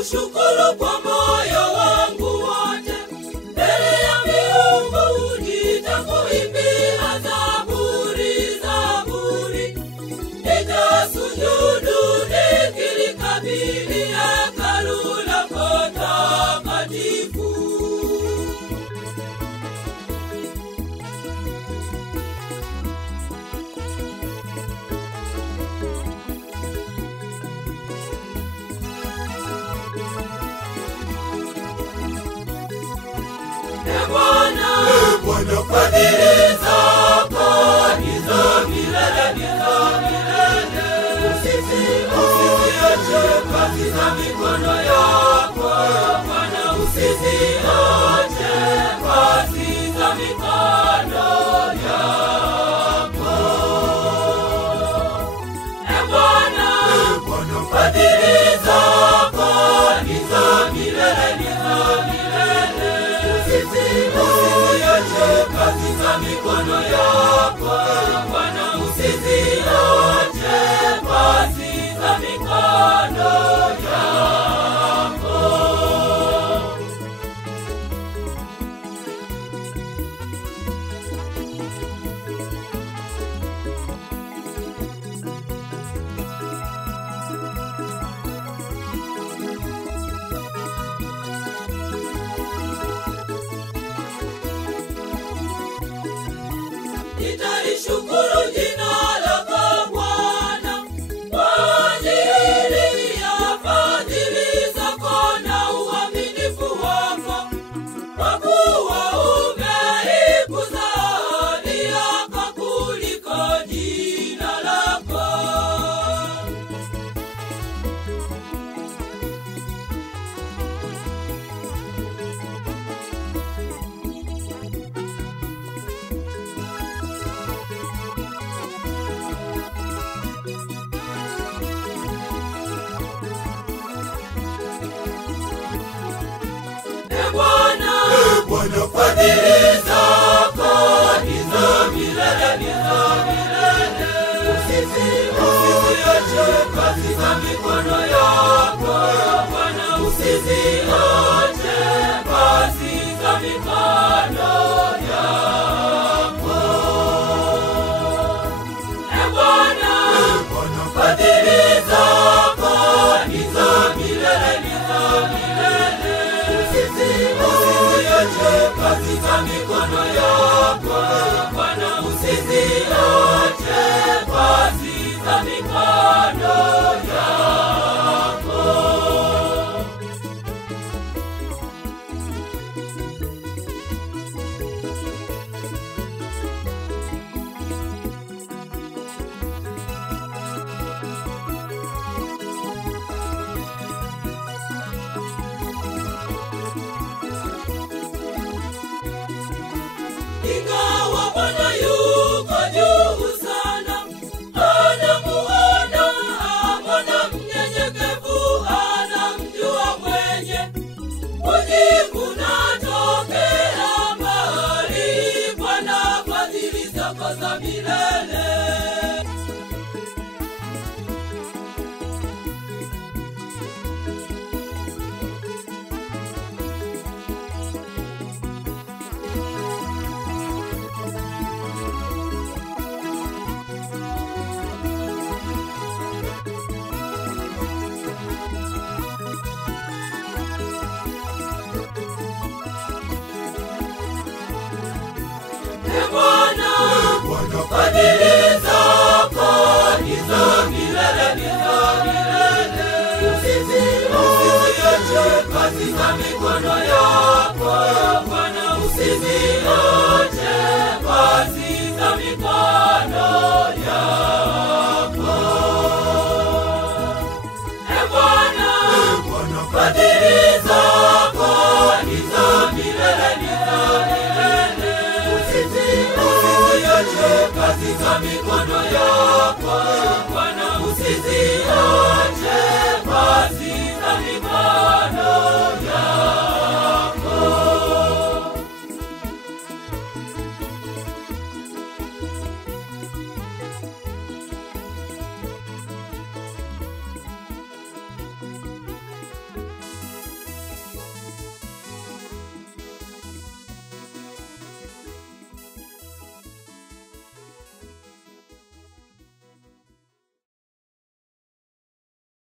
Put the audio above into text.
nitakushukuru kwa moyo wangu wote, mbele ya miungu nitakuimbia zaburi, zaburi. Nitasujudu nikilikabili hekalu lako takatifu. Bwana, fadhili zako ni za milele, ni za milele. Usiziache kazi za mikono yako, Bwana, usiziache kazi za mikono yako. Bwana, fadhili zako ni za milele, ni za milele. Usiziache kazi za mikono yako, Bwana, usiziache kazi za mikono yako. Nitalishukuru jina lako Bwana kwa ajili ya fadhili zako na uaminifu wako, kwa kuwa umeikuza ahadi yako kuliko jina lako. Bwana, fadhili zako ni za milele, ni za milele. Usiziache kazi za mikono yako, Bwana, usiziache kazi za mikono yako. Bwana, fadhili zako ni za milele, ni za milele. Usiziache kazi za mikono yako, Bwana, usiziache kazi za mikono yako. Ingawa Bwana yuko juu sana, anamuona Bwana mnyenyekevu, anamjua mwenye kujivuna tokea mahali. Bwana, fadhili zako za milele. Bwana, fadhili zako ni za milele, ni za milele. Usiziache kazi za mikono yako, Bwana, usiziache kazi za mikono yako. Bwana, fadhili zako ni za milele, ni za milele. Usiziache kazi za mikono